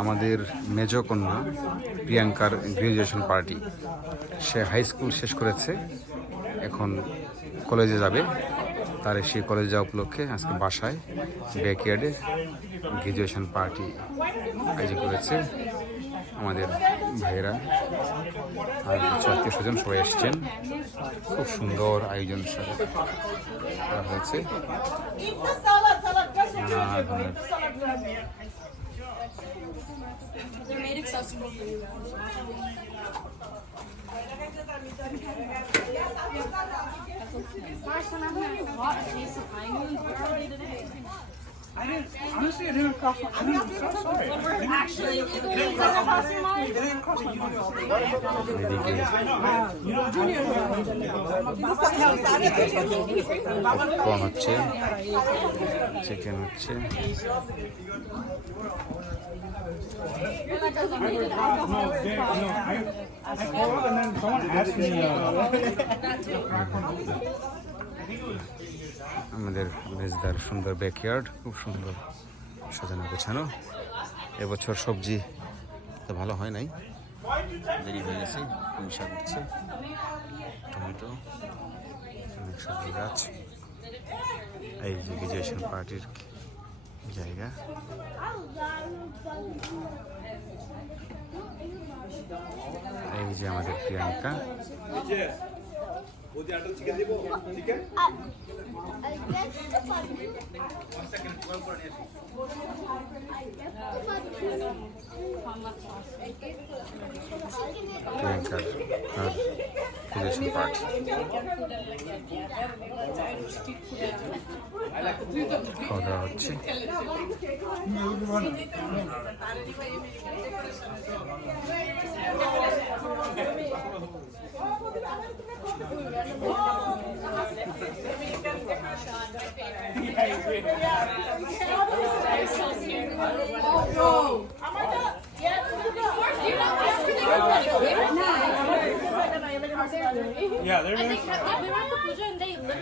আমাদের মেজ কন্যা প্রিয়াঙ্কার গ্রাজুয়েশন পার্টি। সে হাই স্কুল শেষ করেছে, এখন কলেজে যাবে। তার সেই কলেজে যাওয়া উপলক্ষে আজকে বাসায় ব্যাকইয়ার্ডে গ্রাজুয়েশন পার্টি আয়োজন করেছে আমাদের ভাইয়েরা আর কিছু আত্মীয় স্বজন সবাই এসছেন। খুব সুন্দর আয়োজন করা হয়েছে। I didn't, honestly, it didn't cross my mind. I'm so sorry. Actually, it didn't cross my mind. It didn't cross my mind. Popcorn হচ্ছে, চিকেন হচ্ছে। I called and then someone asked me. আমাদের মেজদার সুন্দর backyard, খুব সুন্দর সাজানো গোছানো। এবছর সবজি তো ভালো হয় নাই, দেরি হয়ে গেছে। মিশা করছে টমেটো, অনেক সবজি গাছ। এই যে গ্রাজুয়েশন পার্টির জায়গা। এই যে আমাদের প্রিয়াঙ্কা। প্রিয়াঙ্কার আর গ্রাজুয়েশন পার্টি। খাওয়া দাওয়া হচ্ছে। Yeah, they're